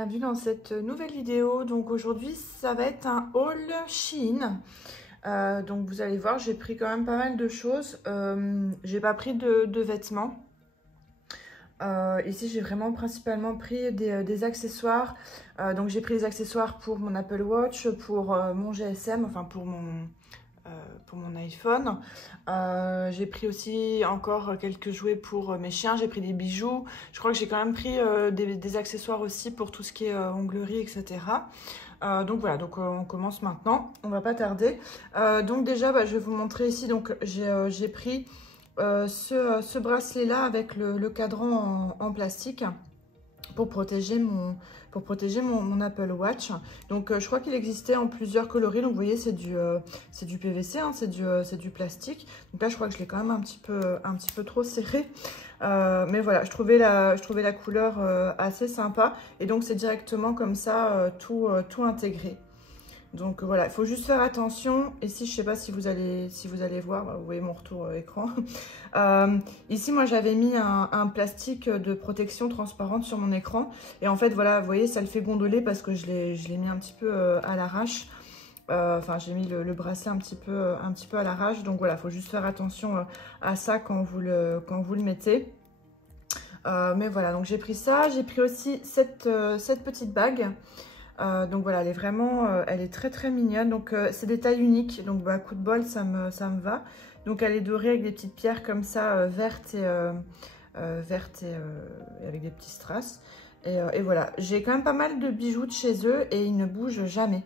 bienvenue dans cette nouvelle vidéo. Donc aujourd'hui ça va être un haul Shein. Donc vous allez voir, j'ai pris quand même pas mal de choses. J'ai pas pris de vêtements. Ici j'ai vraiment principalement pris des accessoires. Donc j'ai pris des accessoires pour mon Apple Watch, pour mon GSM, enfin pour mon iPhone. J'ai pris aussi encore quelques jouets pour mes chiens. J'ai pris des bijoux. Je crois que j'ai quand même pris des accessoires aussi pour tout ce qui est onglerie, etc. Donc voilà, donc on commence maintenant. On va pas tarder. Donc déjà, je vais vous montrer ici. Donc j'ai pris ce bracelet-là avec le cadran en plastique pour protéger mon Apple Watch. Donc je crois qu'il existait en plusieurs coloris. Donc vous voyez, c'est du PVC, hein, c'est du plastique. Donc là je crois que je l'ai quand même un petit peu trop serré. Mais voilà, je trouvais la couleur assez sympa. Et donc c'est directement comme ça, tout intégré. Donc voilà, il faut juste faire attention. Ici, je ne sais pas si vous allez voir, vous voyez mon retour écran. Ici, moi, j'avais mis un plastique de protection transparente sur mon écran. Et en fait, voilà, vous voyez, ça le fait gondoler parce que je l'ai mis un petit peu à l'arrache. Enfin, j'ai mis le bracelet un petit peu à l'arrache. Donc voilà, il faut juste faire attention à ça quand vous le mettez. Mais voilà, donc j'ai pris ça. J'ai pris aussi cette petite bague. Donc voilà, elle est très très mignonne. Donc c'est des tailles uniques, donc coup de bol, ça me va. Donc elle est dorée avec des petites pierres comme ça, vertes et avec des petits strass. Et voilà, j'ai quand même pas mal de bijoux de chez eux et ils ne bougent jamais.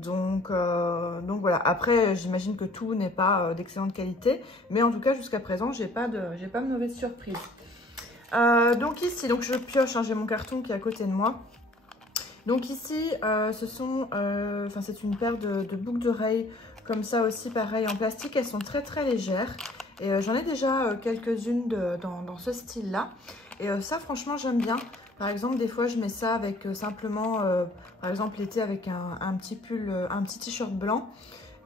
Donc voilà, après j'imagine que tout n'est pas d'excellente qualité, mais en tout cas jusqu'à présent j'ai pas de mauvaise surprise. Donc ici, donc je pioche, hein, j'ai mon carton qui est à côté de moi. Donc ici, c'est une paire de boucles d'oreilles comme ça aussi, pareil en plastique. Elles sont très très légères et j'en ai déjà quelques-unes dans ce style-là. Et ça, franchement, j'aime bien. Par exemple, des fois, je mets ça avec simplement, par exemple, l'été avec un petit pull, un petit t-shirt blanc.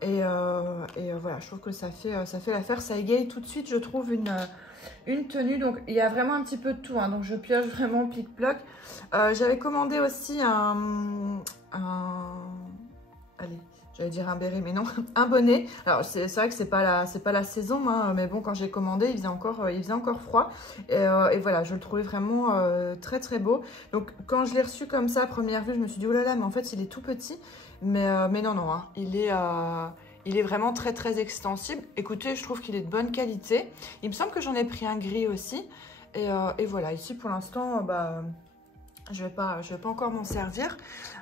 Et voilà, je trouve que ça fait l'affaire. Ça égaye tout de suite, je trouve, une tenue. Donc il y a vraiment un petit peu de tout, hein. Donc je pioche vraiment plic-ploc. J'avais commandé aussi allez, j'allais dire un béret, mais non, un bonnet. Alors c'est vrai que c'est pas la saison, hein, mais bon, quand j'ai commandé, il faisait encore froid. Et voilà, je le trouvais vraiment très très beau. Donc quand je l'ai reçu comme ça à première vue, je me suis dit oh là là, mais en fait il est tout petit. Mais non, hein, il est vraiment très très extensible. Écoutez, je trouve qu'il est de bonne qualité. Il me semble que j'en ai pris un gris aussi. Et voilà, ici pour l'instant, je vais pas encore m'en servir.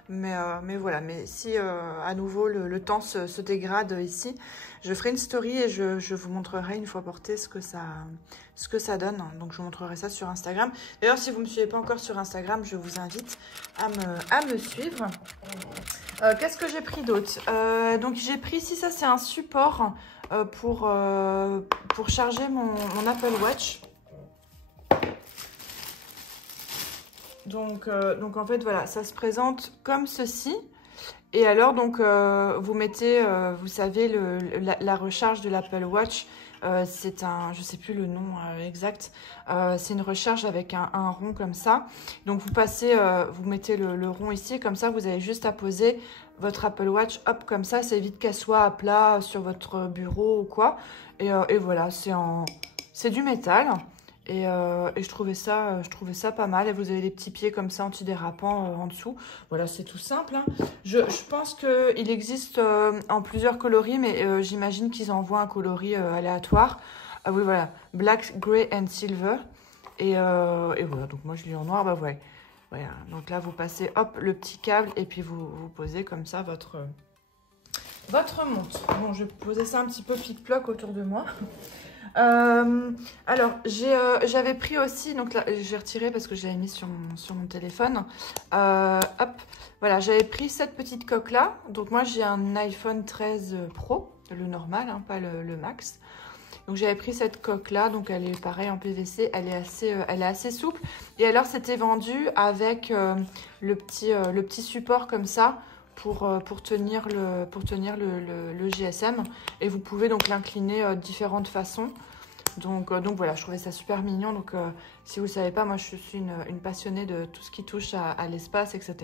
Mais voilà, mais si à nouveau le temps se dégrade ici, je ferai une story et je vous montrerai une fois porté ce que ça donne. Donc je vous montrerai ça sur Instagram. D'ailleurs, si vous ne me suivez pas encore sur Instagram, je vous invite à me suivre. Qu'est-ce que j'ai pris d'autre? Donc j'ai pris ici, ça c'est un support pour charger mon Apple Watch. Donc en fait voilà, ça se présente comme ceci. Et alors donc vous mettez, vous savez, la recharge de l'Apple Watch. C'est je sais plus le nom exact, c'est une recharge avec un rond comme ça. Donc vous mettez le rond ici, comme ça vous avez juste à poser votre Apple Watch, hop, comme ça évite qu'elle soit à plat sur votre bureau ou quoi. Et voilà, c'est du métal. Et je trouvais ça pas mal. Et vous avez des petits pieds comme ça antidérapants en dessous. Voilà, c'est tout simple, hein. Je pense qu'il existe en plusieurs coloris, mais j'imagine qu'ils envoient un coloris aléatoire. Ah oui, voilà, black, grey and silver. Et voilà, donc moi je l'ai en noir, ouais. Voilà, donc là vous passez, hop, le petit câble et puis vous posez comme ça votre montre. Bon, je vais poser ça un petit peu plic-ploc autour de moi. Alors j'avais pris aussi, donc là j'ai retiré parce que je l'avais mis sur mon téléphone. Hop, voilà, j'avais pris cette petite coque là. Donc moi j'ai un iPhone 13 Pro, le normal, hein, pas le Max. Donc j'avais pris cette coque là, donc elle est pareil en PVC, elle est assez souple. Et alors c'était vendu avec le petit support comme ça pour tenir le GSM. Et vous pouvez donc l'incliner de différentes façons. Donc voilà, je trouvais ça super mignon. Donc si vous ne savez pas, moi je suis une passionnée de tout ce qui touche à l'espace, etc.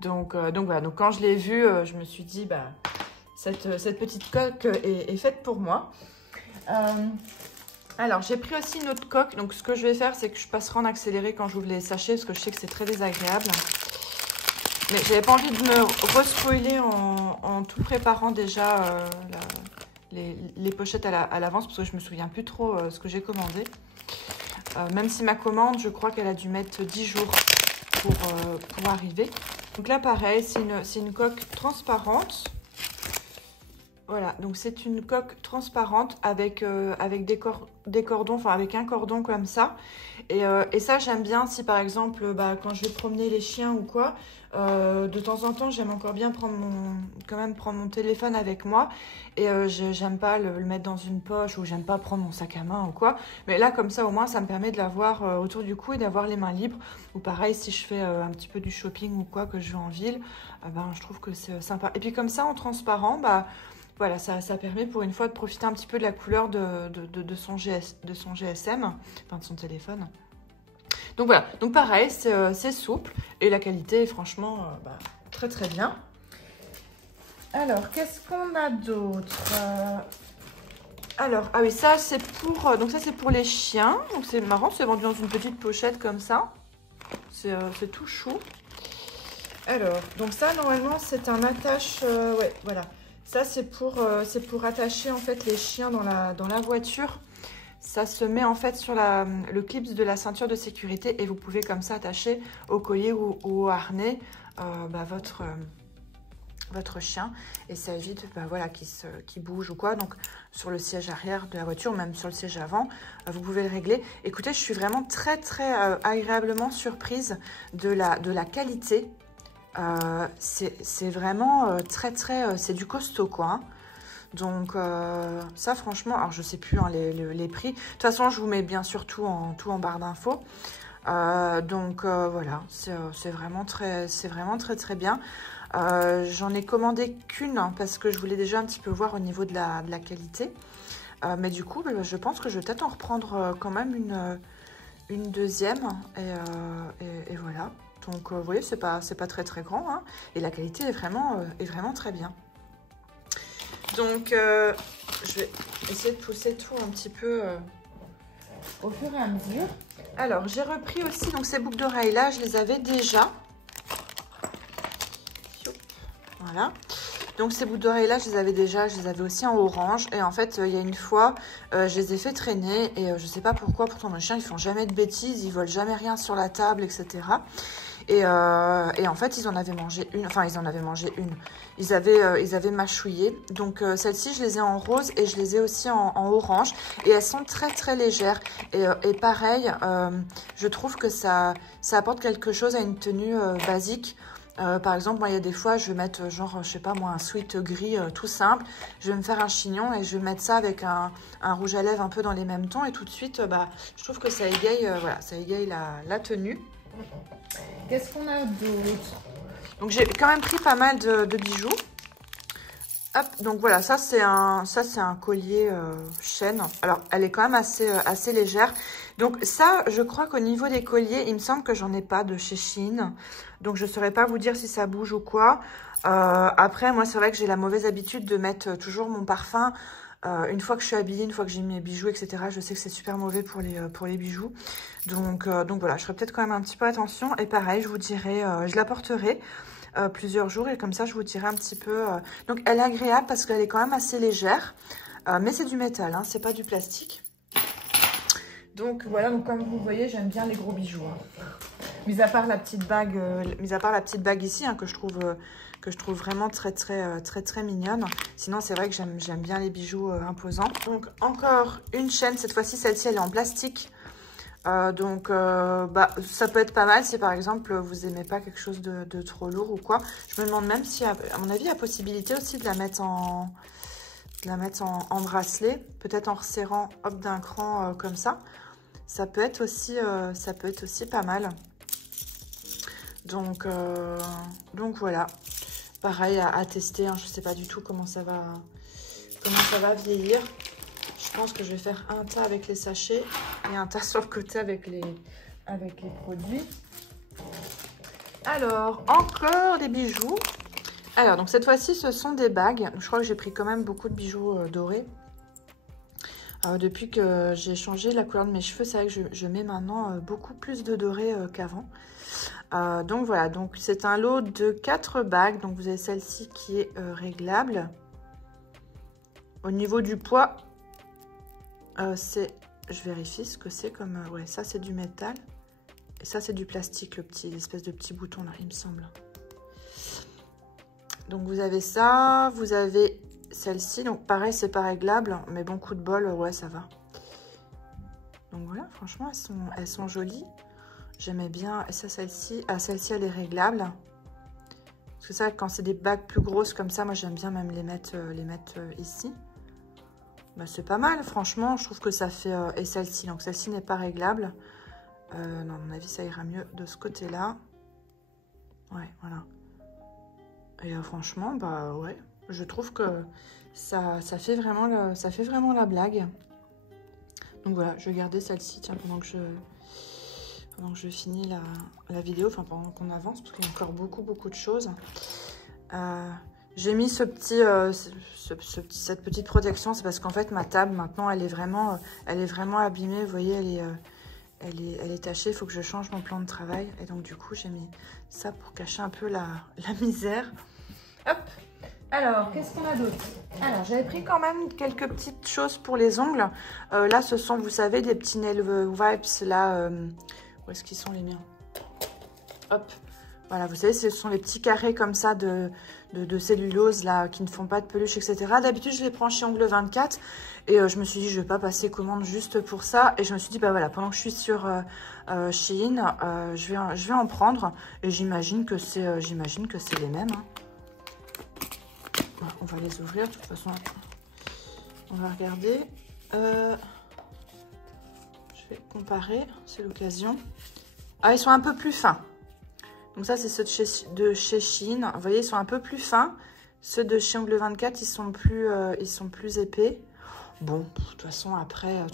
Donc voilà, donc quand je l'ai vu, je me suis dit, bah, cette petite coque est faite pour moi. Alors j'ai pris aussi une autre coque. Donc ce que je vais faire, c'est que je passerai en accéléré quand j'ouvre les sachets, parce que je sais que c'est très désagréable. Mais j'avais pas envie de me re-spoiler en tout préparant déjà les pochettes à l'avance, parce que je me souviens plus trop ce que j'ai commandé. Même si ma commande, je crois qu'elle a dû mettre 10 jours pour arriver. Donc là pareil, c'est une coque transparente. Voilà, donc c'est une coque transparente avec des cordons, enfin avec un cordon comme ça. Et ça, j'aime bien si par exemple, quand je vais promener les chiens ou quoi, de temps en temps, j'aime encore bien prendre mon téléphone avec moi. Et j'aime pas le mettre dans une poche, ou j'aime pas prendre mon sac à main ou quoi. Mais là, comme ça, au moins, ça me permet de l'avoir autour du cou et d'avoir les mains libres. Ou pareil, si je fais un petit peu du shopping ou quoi, que je vais en ville, je trouve que c'est sympa. Et puis comme ça, en transparent, voilà, ça permet pour une fois de profiter un petit peu de la couleur de son GSM, enfin de son téléphone. Donc voilà, donc pareil, c'est souple et la qualité est franchement très très bien. Alors, qu'est-ce qu'on a d'autre? Alors, ah oui, ça c'est pour les chiens. Donc c'est marrant, c'est vendu dans une petite pochette comme ça. C'est tout chou. Alors, donc ça normalement c'est un attache, ouais, voilà. Ça, c'est pour attacher en fait les chiens dans la voiture. Ça se met en fait sur le clip de la ceinture de sécurité et vous pouvez comme ça attacher au collier ou au harnais votre chien. Et ça évite voilà, qu'il bouge ou quoi. Donc sur le siège arrière de la voiture ou même sur le siège avant, vous pouvez le régler. Écoutez, je suis vraiment très très agréablement surprise de la qualité. C'est vraiment très très, c'est du costaud quoi, hein. Donc ça franchement, alors je sais plus hein, les prix, de toute façon je vous mets bien sûr tout en barre d'infos. Voilà, c'est vraiment très très bien. J'en ai commandé qu'une hein, parce que je voulais déjà un petit peu voir au niveau de la qualité, mais du coup je pense que je vais peut-être en reprendre quand même une deuxième et voilà. Donc, vous voyez, c'est pas très très grand, hein, et la qualité est vraiment très bien. Donc, je vais essayer de pousser tout un petit peu au fur et à mesure. Alors, j'ai repris aussi donc ces boucles d'oreilles là, je les avais déjà. Voilà. Donc ces boucles d'oreilles là, je les avais déjà, je les avais aussi en orange. Et en fait, il y a une fois, je les ai fait traîner et je sais pas pourquoi, pourtant mes chiens, ils font jamais de bêtises, ils volent jamais rien sur la table, etc. Et en fait, ils en avaient mangé une. Enfin, ils en avaient mangé une. Ils avaient mâchouillé. Donc, celles-ci, je les ai en rose et je les ai aussi en orange. Et elles sont très, très légères. Et pareil, je trouve que ça apporte quelque chose à une tenue basique. Par exemple, moi, il y a des fois, je vais mettre genre, je sais pas moi, un sweat gris tout simple. Je vais me faire un chignon et je vais mettre ça avec un rouge à lèvres un peu dans les mêmes tons. Et tout de suite, je trouve que ça égaye, voilà, ça égaye la tenue. Qu'est-ce qu'on a d'autre? Donc j'ai quand même pris pas mal de bijoux. Hop, donc voilà, ça c'est un collier chaîne. Alors elle est quand même assez légère. Donc ça, je crois qu'au niveau des colliers, il me semble que j'en ai pas de chez Shein. Donc je ne saurais pas vous dire si ça bouge ou quoi. Après, moi c'est vrai que j'ai la mauvaise habitude de mettre toujours mon parfum. Une fois que je suis habillée, une fois que j'ai mis mes bijoux, etc., je sais que c'est super mauvais pour les bijoux. Donc voilà, je ferai peut-être quand même un petit peu attention. Et pareil, je vous dirai, je la porterai plusieurs jours et comme ça, je vous dirai un petit peu. Donc elle est agréable parce qu'elle est quand même assez légère. Mais c'est du métal, hein, c'est pas du plastique. Donc voilà, donc comme vous voyez, j'aime bien les gros bijoux. Hein. Mis à part la petite bague ici, hein, que je trouve vraiment très mignonne. Sinon, c'est vrai que j'aime bien les bijoux imposants. Donc, encore une chaîne. Cette fois-ci, celle-ci, elle est en plastique. Ça peut être pas mal si, par exemple, vous n'aimez pas quelque chose de trop lourd ou quoi. Je me demande même si, à mon avis, il y a possibilité aussi de la mettre en bracelet. Peut-être en resserrant, hop, d'un cran comme ça. Ça peut être aussi pas mal. Donc voilà, pareil à tester, hein. Je ne sais pas du tout comment ça va vieillir. Je pense que je vais faire un tas avec les sachets et un tas sur le côté avec les produits. Alors, encore des bijoux. Alors, donc cette fois-ci, ce sont des bagues. Je crois que j'ai pris quand même beaucoup de bijoux dorés. Depuis que j'ai changé la couleur de mes cheveux, c'est vrai que je mets maintenant beaucoup plus de doré qu'avant. Donc voilà, donc c'est un lot de 4 bagues. Donc vous avez celle-ci qui est réglable. Au niveau du poids, je vérifie ce que c'est comme... ouais, ça c'est du métal. Et ça c'est du plastique, l'espèce de petit bouton là, il me semble. Donc vous avez ça, vous avez celle-ci. Donc pareil, c'est pas réglable, mais bon, coup de bol, ouais, ça va. Donc voilà, franchement, elles sont jolies. J'aimais bien. Et ça, celle-ci, celle-ci, elle est réglable. Parce que ça, quand c'est des bagues plus grosses comme ça, moi j'aime bien même les mettre ici. Bah, c'est pas mal, franchement, je trouve que ça fait... et celle-ci, donc celle-ci n'est pas réglable. Non, à mon avis, ça ira mieux de ce côté-là. Ouais, voilà. Et franchement, bah ouais, je trouve que ça fait vraiment la blague. Donc voilà, je vais garder celle-ci, tiens, pendant que je finis la vidéo, enfin pendant qu'on avance, parce qu'il y a encore beaucoup de choses. J'ai mis cette petite protection, c'est parce qu'en fait ma table maintenant elle est vraiment abîmée, vous voyez, elle est tachée, il faut que je change mon plan de travail. Et donc du coup j'ai mis ça pour cacher un peu la misère. Hop. Alors, qu'est-ce qu'on a d'autre? Alors, j'avais pris quand même quelques petites choses pour les ongles. Là, ce sont, vous savez, des petits nail wipes. Là, où est-ce qu'ils sont les miens? Hop. Voilà, vous savez, ce sont les petits carrés comme ça de cellulose, là, qui ne font pas de peluche, etc. D'habitude, je les prends chez Ongle 24. Et je me suis dit, je vais pas passer commande juste pour ça. Et je me suis dit, bah voilà, pendant que je suis sur Shein, je vais en prendre. Et j'imagine que c'est les mêmes, hein. On va les ouvrir, de toute façon, on va regarder. Je vais comparer, c'est l'occasion. Ah, ils sont un peu plus fins. Donc ça, c'est ceux de chez Shein. Vous voyez, ils sont un peu plus fins. Ceux de chez Ongle 24, ils sont plus épais. Bon, de toute façon, après,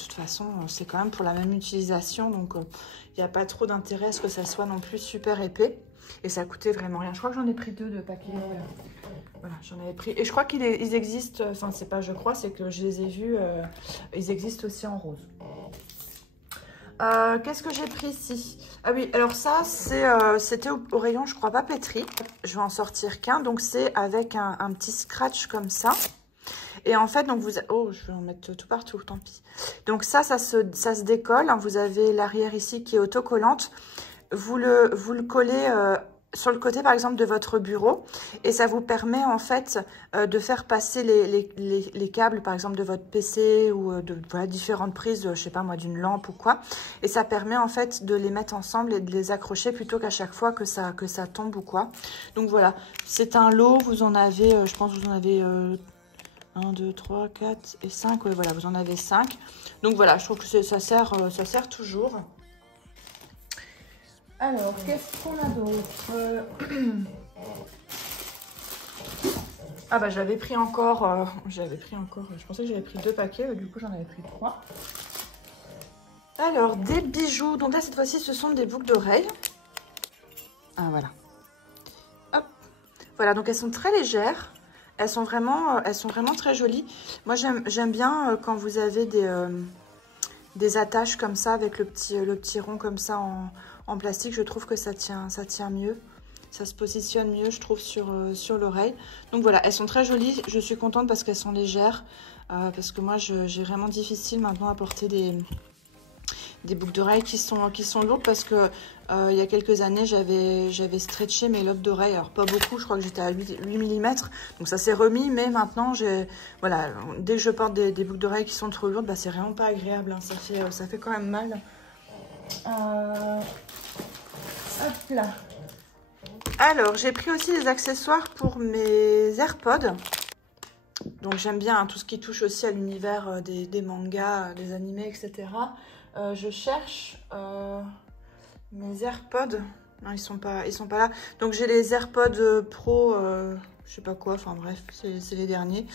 c'est quand même pour la même utilisation. Donc, il n'y a pas trop d'intérêt à ce que ça soit non plus super épais. Et ça coûtait vraiment rien. Je crois que j'en ai pris 2 de paquets. Voilà, j'en avais pris. Et je crois qu'ils existent, enfin, c'est pas je crois, c'est que je les ai vus, ils existent aussi en rose. Qu'est-ce que j'ai pris ici? Ah oui, alors ça, c'était au rayon, je crois, papeterie. Je vais en sortir qu'un. Donc, c'est avec un petit scratch comme ça. Et en fait, donc vous... Oh, je vais en mettre tout partout, tant pis. Donc ça se décolle. Vous avez l'arrière ici qui est autocollante. Vous le collez sur le côté, par exemple, de votre bureau. Et ça vous permet, en fait, de faire passer les câbles, par exemple, de votre PC ou de voilà, différentes prises, je sais pas moi, d'une lampe ou quoi. Et ça permet, en fait, de les mettre ensemble et de les accrocher plutôt qu'à chaque fois que ça tombe ou quoi. Donc voilà, c'est un lot. Vous en avez, je pense, vous en avez... 1, 2, 3, 4 et 5. Ouais, voilà, vous en avez 5. Donc voilà, je trouve que ça sert toujours. Alors, qu'est-ce qu'on a d'autre? Ah bah j'avais pris encore, je pensais que j'avais pris 2 paquets, du coup j'en avais pris 3. Alors, des bijoux. Donc là, cette fois-ci, ce sont des boucles d'oreilles. Ah, voilà. Hop. Voilà, donc elles sont très légères. Elles sont vraiment très jolies. Moi, j'aime bien quand vous avez des attaches comme ça avec le petit rond comme ça en plastique. Je trouve que ça tient mieux. Ça se positionne mieux, je trouve, sur l'oreille. Donc voilà, elles sont très jolies. Je suis contente parce qu'elles sont légères. Parce que moi, j'ai vraiment difficile maintenant à porter des boucles d'oreilles qui sont lourdes parce que il y a quelques années j'avais stretché mes lobes d'oreilles, alors pas beaucoup, je crois que j'étais à 8 mm, donc ça s'est remis, mais maintenant voilà, dès que je porte des boucles d'oreilles qui sont trop lourdes, bah, c'est vraiment pas agréable, hein. Ça fait quand même mal. Hop là. Alors j'ai pris aussi des accessoires pour mes AirPods. Donc j'aime bien hein, tout ce qui touche aussi à l'univers des mangas, des animés, etc. Je cherche mes AirPods. Non, ils sont pas là. Donc j'ai les AirPods Pro, je je sais pas quoi, enfin bref, c'est les derniers.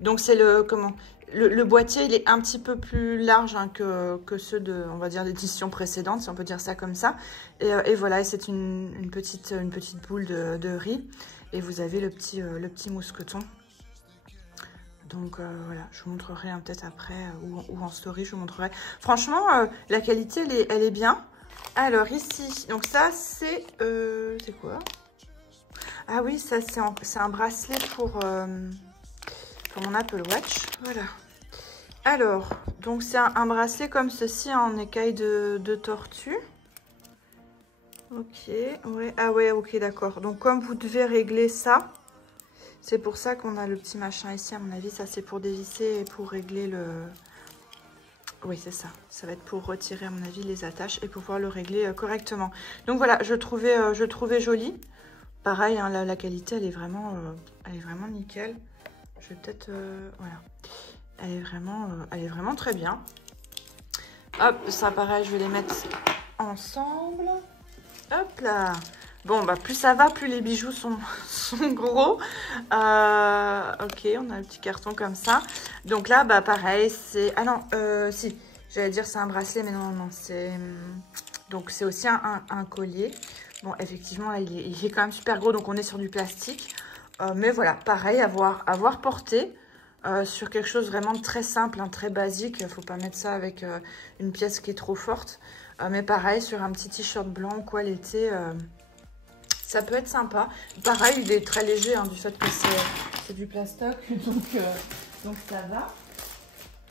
Donc c'est le, comment, le boîtier, il est un petit peu plus large hein, que ceux de, on va dire, l'édition précédente, si on peut dire ça comme ça. Et voilà, c'est une petite boule de riz. Et vous avez le petit mousqueton. Donc voilà, je vous montrerai hein, peut-être après ou en story, je vous montrerai. Franchement, la qualité, elle est bien. Alors ici, donc ça c'est quoi? Ah oui, ça c'est un bracelet pour mon Apple Watch. Voilà. Alors, donc c'est un bracelet comme ceci en écaille de tortue. Ok, ouais, ah ouais, ok, d'accord. Donc comme vous devez régler ça, c'est pour ça qu'on a le petit machin ici, à mon avis, ça c'est pour dévisser et pour régler le... Oui, c'est ça. Ça va être pour retirer, à mon avis, les attaches et pouvoir le régler correctement. Donc voilà, je trouvais joli. Pareil, hein, la qualité, elle est vraiment nickel. Je vais peut-être... voilà. Elle est vraiment très bien. Hop, ça pareil, je vais les mettre ensemble. Hop là. Bon, bah plus ça va, plus les bijoux sont gros. Ok, on a le petit carton comme ça. Donc là, bah pareil, c'est... Ah non, si, j'allais dire c'est un bracelet, mais non, non, c'est... Donc c'est aussi un collier. Bon, effectivement, là, il est quand même super gros, donc on est sur du plastique. Mais voilà, pareil, avoir porté sur quelque chose vraiment de très simple, hein, très basique. Il ne faut pas mettre ça avec une pièce qui est trop forte. Mais pareil, sur un petit t-shirt blanc ou quoi l'été... ça peut être sympa. Pareil, il est très léger hein, du fait que c'est du plastoc. Donc ça va.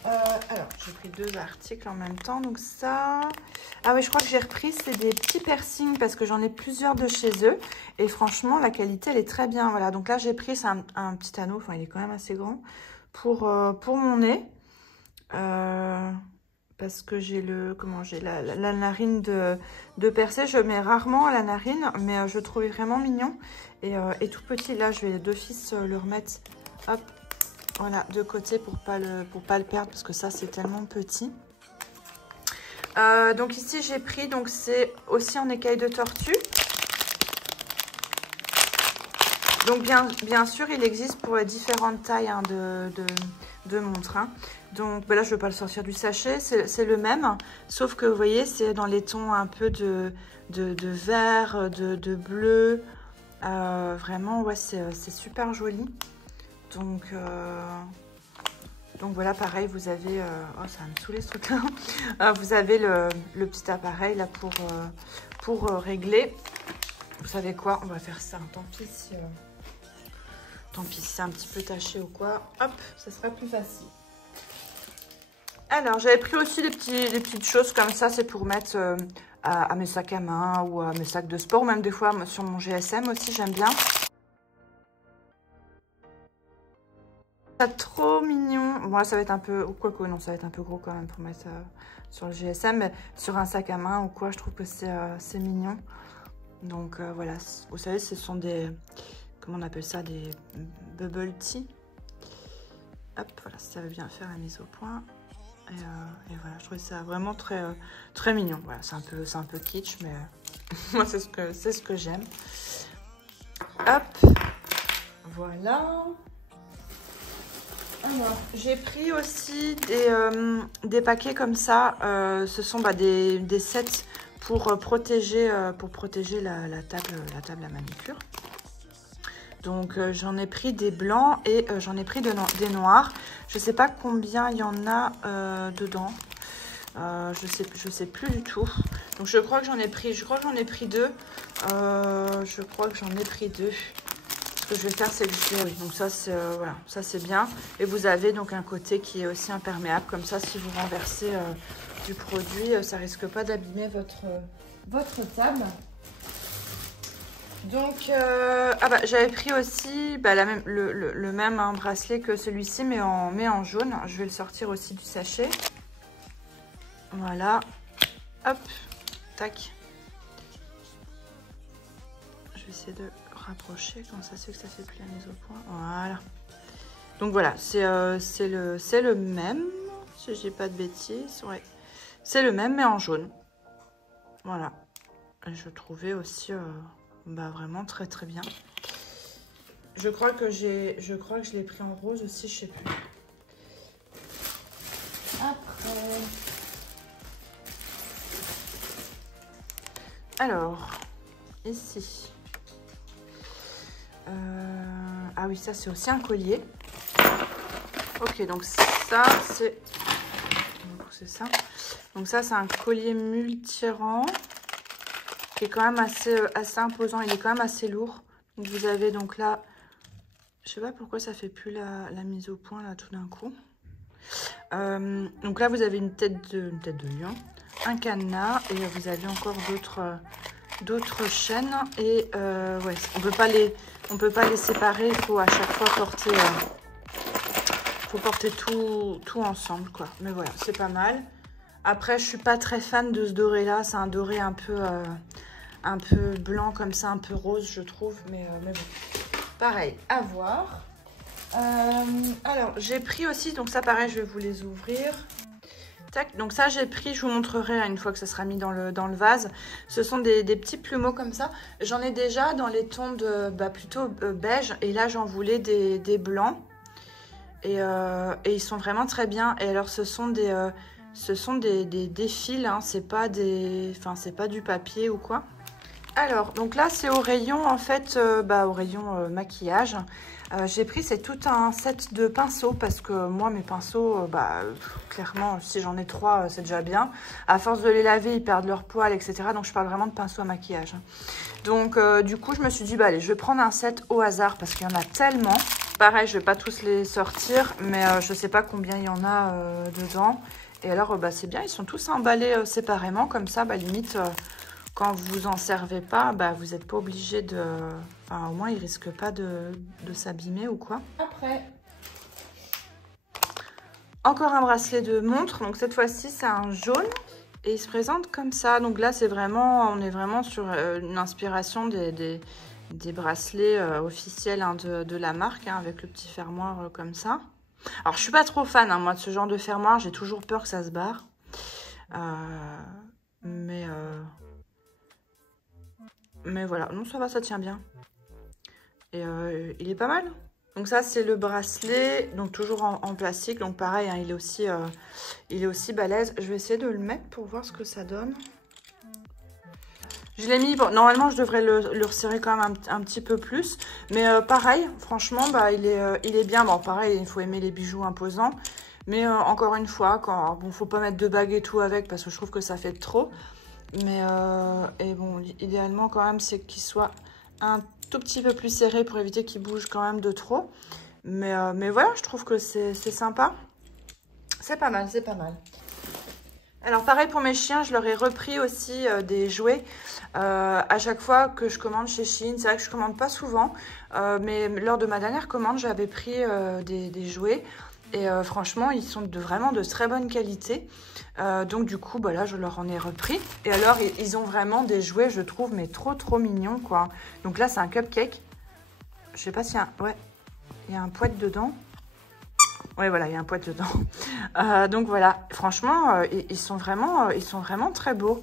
Alors, j'ai pris deux articles en même temps. Donc ça... Ah oui, je crois que j'ai repris. C'est des petits piercings parce que j'en ai plusieurs de chez eux. Et franchement, la qualité, elle est très bien. Voilà, donc là, j'ai pris, c'est un petit anneau. Enfin, il est quand même assez grand pour mon nez. Parce que j'ai j'ai la narine de percée. Je mets rarement à la narine, mais je trouvais vraiment mignon. Et tout petit, là, je vais d'office le remettre, hop, voilà, de côté pour pas le perdre, parce que ça, c'est tellement petit. Donc ici, j'ai pris, donc c'est aussi en écaille de tortue. Donc bien sûr, il existe pour différentes tailles hein, de montres. Hein. Donc là, je ne vais pas le sortir du sachet, c'est le même. Sauf que vous voyez, c'est dans les tons un peu de vert, de bleu. Vraiment, ouais, c'est super joli. Donc voilà, pareil, vous avez... oh, ça va me saouler ce truc-là. Vous avez le petit appareil là pour régler. Vous savez quoi? On va faire ça. Tant pis si... Tant pis si c'est un petit peu taché ou quoi. Hop, ça sera plus facile. Alors, j'avais pris aussi des petites choses comme ça. C'est pour mettre à mes sacs à main ou à mes sacs de sport. Ou même des fois sur mon GSM aussi, j'aime bien. C'est trop mignon. Bon, là, ça va être un peu... Quoique, non, ça va être un peu gros quand même pour mettre sur le GSM. Mais sur un sac à main ou quoi, je trouve que c'est mignon. Donc, voilà. Vous savez, ce sont des... Comment on appelle ça? Des bubble tea. Hop, voilà, ça veut bien faire la mise au point. Et voilà, je trouvais ça vraiment très mignon. Voilà, c'est un peu kitsch, mais moi, c'est ce que j'aime. Hop, voilà. Alors, j'ai pris aussi des paquets comme ça. Ce sont des sets pour protéger la table à manucure. Donc, j'en ai pris des blancs et j'en ai pris des noirs. Je ne sais pas combien il y en a dedans. Je sais plus du tout. Donc, je crois que j'en ai pris deux. Ce que je vais faire, c'est que je vais... Oui, donc ça, c'est voilà, ça c'est bien. Et vous avez donc un côté qui est aussi imperméable. Comme ça, si vous renversez du produit, ça risque pas d'abîmer votre table. Donc, j'avais pris aussi le même hein, bracelet que celui-ci, mais en jaune. Je vais le sortir aussi du sachet. Voilà. Hop. Tac. Je vais essayer de rapprocher, comme ça c'est que ça fait plus la mise au point. Voilà. Donc voilà, c'est le même, si je dis pas de bêtises. Ouais. C'est le même, mais en jaune. Voilà. Et je trouvais aussi... vraiment très bien. Je crois que je l'ai pris en rose aussi, je sais plus. Après... Alors, ici. Ah oui, ça c'est aussi un collier. Ok, donc ça c'est... ça. Donc ça c'est un collier multirang qui est quand même assez imposant. Il est quand même assez lourd. Donc vous avez donc là... Je sais pas pourquoi ça fait plus la mise au point là tout d'un coup. Donc là vous avez une tête de lion, un cadenas et vous avez encore d'autres chaînes et ouais, on peut pas les séparer. Il faut à chaque fois porter tout ensemble quoi. Mais voilà, c'est pas mal. Après je suis pas très fan de ce doré là, c'est un doré un peu blanc comme ça, un peu rose je trouve, mais bon, pareil à voir. Alors j'ai pris aussi, donc ça pareil je vais vous les ouvrir. Tac, donc ça j'ai pris, je vous montrerai une fois que ça sera mis dans le vase. Ce sont des petits plumeaux comme ça. J'en ai déjà dans les tons de plutôt beige et là j'en voulais des blancs et ils sont vraiment très bien. Et alors ce sont des fils, hein, c'est pas du papier ou quoi. Alors donc là c'est au rayon en fait, au rayon maquillage. J'ai pris, c'est tout un set de pinceaux parce que moi mes pinceaux, clairement si j'en ai 3 c'est déjà bien. À force de les laver ils perdent leur poil etc. Donc je parle vraiment de pinceaux à maquillage. Donc du coup je me suis dit allez je vais prendre un set au hasard parce qu'il y en a tellement. Pareil je vais pas tous les sortir mais je sais pas combien il y en a dedans. Et alors c'est bien, ils sont tous emballés séparément comme ça limite... quand vous en servez pas, vous n'êtes pas obligé de... Enfin, au moins, ils risquent pas de s'abîmer ou quoi. Après, encore un bracelet de montre. Donc, cette fois-ci, c'est un jaune. Et il se présente comme ça. Donc là, on est vraiment sur une inspiration des bracelets officiels hein, de la marque, hein, avec le petit fermoir comme ça. Alors, je suis pas trop fan, hein, moi, de ce genre de fermoir. J'ai toujours peur que ça se barre. Mais voilà, non ça va, ça tient bien. Et il est pas mal. Donc ça c'est le bracelet, donc toujours en plastique. Donc pareil, hein, il est aussi balèze. Je vais essayer de le mettre pour voir ce que ça donne. Je l'ai mis, bon, normalement je devrais le resserrer quand même un petit peu plus. Mais pareil, franchement, il est bien. Bon pareil, il faut aimer les bijoux imposants. Mais encore une fois, faut pas mettre de bagues et tout avec parce que je trouve que ça fait trop. Mais et bon, idéalement quand même, c'est qu'il soit un tout petit peu plus serré pour éviter qu'il bouge quand même de trop. Mais voilà, je trouve que c'est sympa. C'est pas mal, c'est pas mal. Alors pareil pour mes chiens, je leur ai repris aussi des jouets à chaque fois que je commande chez Shein. C'est vrai que je commande pas souvent, mais lors de ma dernière commande, j'avais pris des jouets. Et franchement, ils sont vraiment de très bonne qualité. Donc du coup, là, je leur en ai repris. Et alors, ils ont vraiment des jouets, je trouve, mais trop mignons, quoi. Donc là, c'est un cupcake. Je sais pas s'il y a... Ouais, il y a un poète dedans. Ouais, voilà, il y a un poète dedans. Donc voilà, franchement, ils sont vraiment très beaux.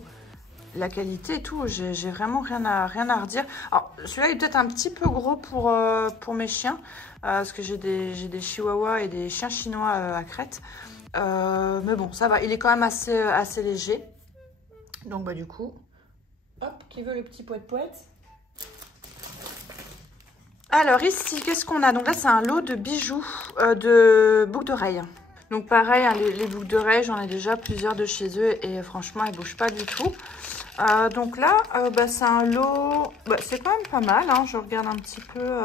La qualité et tout, j'ai vraiment rien à redire. Alors, celui-là est peut-être un petit peu gros pour mes chiens. Parce que j'ai des chihuahuas et des chiens chinois à crête. Mais bon, ça va. Il est quand même assez léger. Donc, du coup, hop, qui veut le petit poète-poète? Alors, ici, qu'est-ce qu'on a? Donc là, c'est un lot de bijoux, de boucles d'oreilles. Donc, pareil, hein, les boucles d'oreilles, j'en ai déjà plusieurs de chez eux. Et franchement, elles ne bougent pas du tout. Donc là, c'est un lot... c'est quand même pas mal, hein. Je regarde un petit peu...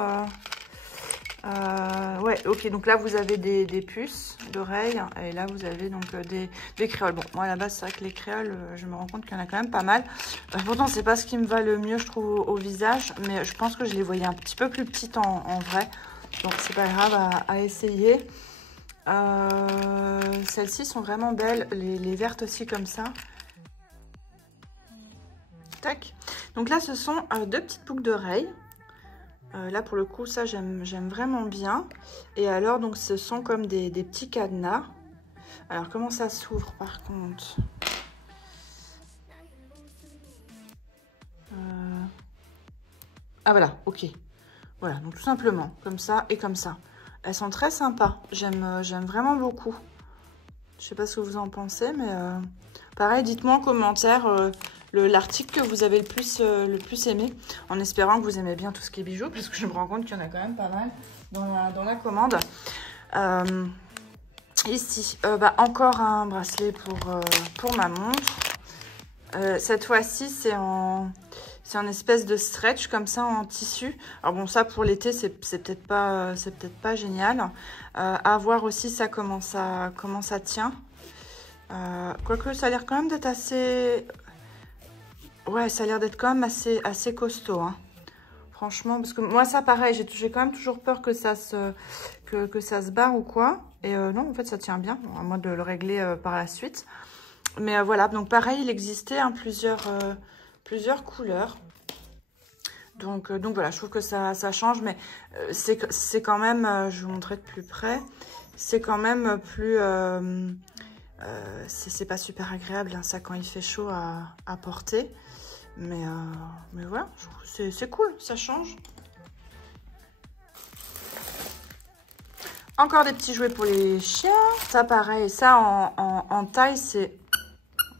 ouais, ok, donc là vous avez des puces d'oreilles et là vous avez donc des créoles. Bon, moi à la base c'est vrai que les créoles, je me rends compte qu'il y en a quand même pas mal. Pourtant c'est pas ce qui me va le mieux je trouve au visage, mais je pense que je les voyais un petit peu plus petites en vrai. Donc c'est pas grave à essayer. Celles-ci sont vraiment belles, les vertes aussi comme ça. Tac. Donc là ce sont deux petites boucles d'oreilles. Là pour le coup ça j'aime vraiment bien. Et alors donc ce sont comme des petits cadenas. Alors comment ça s'ouvre par contre? Ah voilà, ok. Voilà, donc tout simplement, comme ça et comme ça. Elles sont très sympas, j'aime vraiment beaucoup. Je sais pas ce que vous en pensez, mais pareil, dites-moi en commentaire l'article que vous avez le plus aimé, en espérant que vous aimez bien tout ce qui est bijoux, parce que je me rends compte qu'il y en a quand même pas mal dans la commande. Ici, encore un bracelet pour ma montre. Cette fois-ci, c'est en espèce de stretch comme ça en tissu. Alors bon, ça pour l'été, c'est peut-être pas génial. À voir aussi ça comment ça tient. Quoique ça a l'air quand même d'être assez... Ouais, ça a l'air d'être quand même assez costaud, hein. Franchement, parce que moi ça pareil, j'ai quand même toujours peur que ça se barre ou quoi. Et non, en fait ça tient bien, à moins de le régler par la suite. Mais voilà, donc pareil, il existait hein, plusieurs couleurs. Donc voilà, je trouve que ça change, mais c'est quand même, je vais vous montrer de plus près, c'est quand même plus... c'est pas super agréable hein, ça quand il fait chaud à porter. Mais voilà, c'est cool, ça change. Encore des petits jouets pour les chiens. Ça pareil, ça en taille, c'est...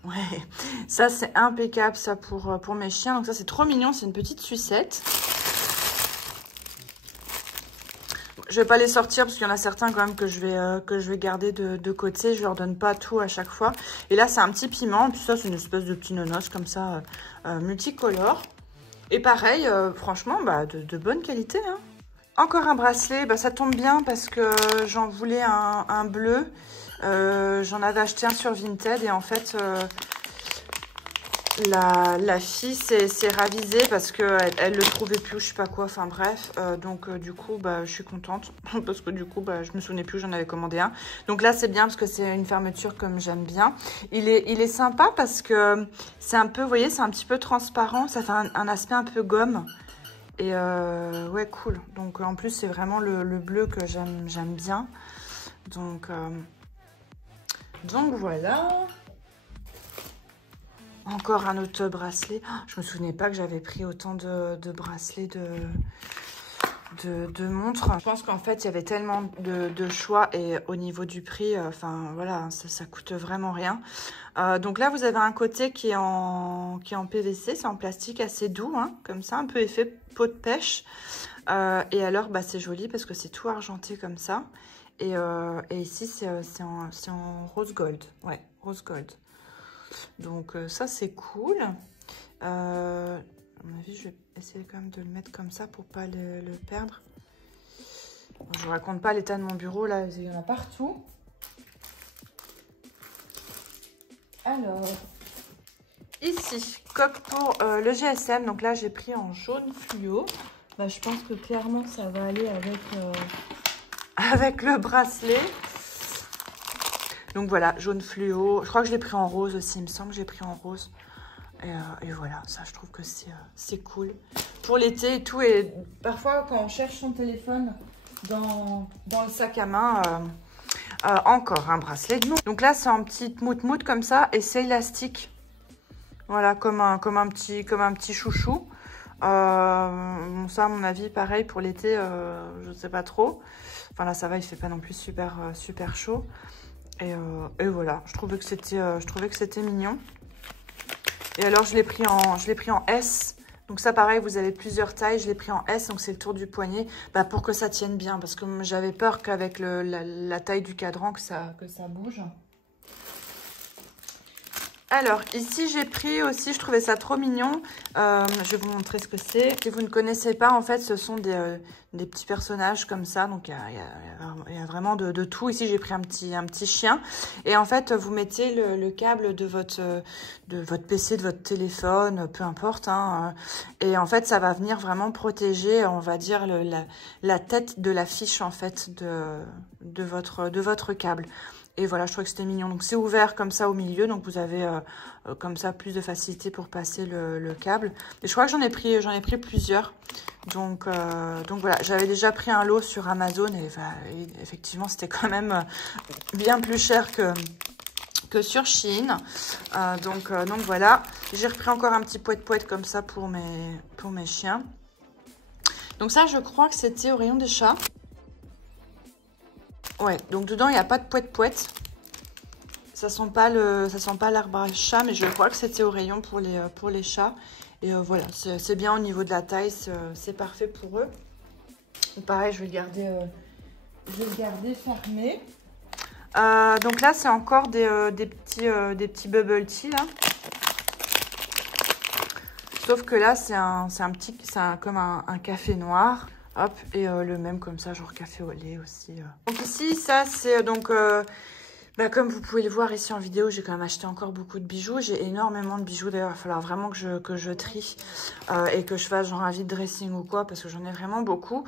Ouais, ça c'est impeccable ça pour mes chiens. Donc ça c'est trop mignon, c'est une petite sucette. Je vais pas les sortir parce qu'il y en a certains quand même que je vais garder de côté. Je leur donne pas tout à chaque fois. Et là c'est un petit piment. Puis ça c'est une espèce de petit nonos comme ça multicolore. Et pareil, franchement de bonne qualité. Hein. Encore un bracelet, ça tombe bien parce que j'en voulais un bleu. J'en avais acheté un sur Vinted et en fait la fille s'est ravisée parce qu'elle le trouvait plus, je sais pas quoi, enfin bref. Donc du coup je suis contente parce que du coup je me souvenais plus, j'en avais commandé un. Donc là c'est bien parce que c'est une fermeture comme j'aime bien. Il est sympa parce que c'est un peu, vous voyez, c'est un petit peu transparent, ça fait un aspect un peu gomme. Et ouais, cool. Donc en plus c'est vraiment le bleu que j'aime bien. Donc voilà. Encore un autre bracelet. Oh, je me souvenais pas que j'avais pris autant de bracelets de montres. Je pense qu'en fait il y avait tellement de choix et au niveau du prix, enfin voilà, ça coûte vraiment rien. Donc là vous avez un côté qui est en PVC, c'est en plastique assez doux, hein, comme ça, un peu effet peau de pêche. Et alors c'est joli parce que c'est tout argenté comme ça. Et ici c'est en rose gold, ouais, rose gold. Donc ça c'est cool. À mon avis je vais essayer quand même de le mettre comme ça pour pas le perdre. Je vous raconte pas l'état de mon bureau là, il y en a partout. Alors ici coque pour le GSM, donc là j'ai pris en jaune fluo. Je pense que clairement ça va aller avec le bracelet. Donc voilà, jaune fluo. Je crois que je l'ai pris en rose aussi. Il me semble que j'ai pris en rose. Et voilà, ça je trouve que c'est cool. Pour l'été et tout. Et parfois quand on cherche son téléphone dans le sac à main, encore un bracelet de montre. Donc là c'est en petite moute comme ça. Et c'est élastique. Voilà, comme un petit chouchou. Bon, ça à mon avis pareil pour l'été, je sais pas trop. Enfin là ça va, il fait pas non plus super chaud. Et voilà, je trouvais que c'était mignon. Et alors je l'ai pris en S. Donc ça pareil, vous avez plusieurs tailles. Je l'ai pris en S, donc c'est le tour du poignet, pour que ça tienne bien, parce que j'avais peur qu'avec la taille du cadran que ça bouge. Alors, ici, j'ai pris aussi, je trouvais ça trop mignon. Je vais vous montrer ce que c'est. Si vous ne connaissez pas, en fait, ce sont des petits personnages comme ça. Donc, il y a vraiment de tout. Ici, j'ai pris un petit chien. Et en fait, vous mettez le câble de votre PC, de votre téléphone, peu importe. Hein, et en fait, ça va venir vraiment protéger, on va dire, la tête de la fiche, en fait, de votre câble. Et voilà, je trouvais que c'était mignon. Donc, c'est ouvert comme ça au milieu. Donc, vous avez comme ça plus de facilité pour passer le câble. Et je crois que j'en ai pris plusieurs. Donc voilà, j'avais déjà pris un lot sur Amazon. Et effectivement, c'était quand même bien plus cher que sur Shein. Donc voilà, j'ai repris encore un petit poète comme ça pour mes chiens. Donc ça, je crois que c'était au rayon des chats. Ouais, donc dedans, il n'y a pas de poète-poète. Ça sent pas l'arbre à chat, mais je crois que c'était au rayon pour les chats. Et voilà, c'est bien au niveau de la taille, c'est parfait pour eux. Donc pareil, je vais le garder fermé. Donc là, c'est encore des petits bubble tea, là. Sauf que là, c'est comme un café noir. Hop, et le même comme ça, genre café au lait aussi. Donc ici, ça, c'est donc... comme vous pouvez le voir ici en vidéo, j'ai quand même acheté encore beaucoup de bijoux. J'ai énormément de bijoux. D'ailleurs, il va falloir vraiment que je trie et que je fasse genre un vide dressing ou quoi, parce que j'en ai vraiment beaucoup.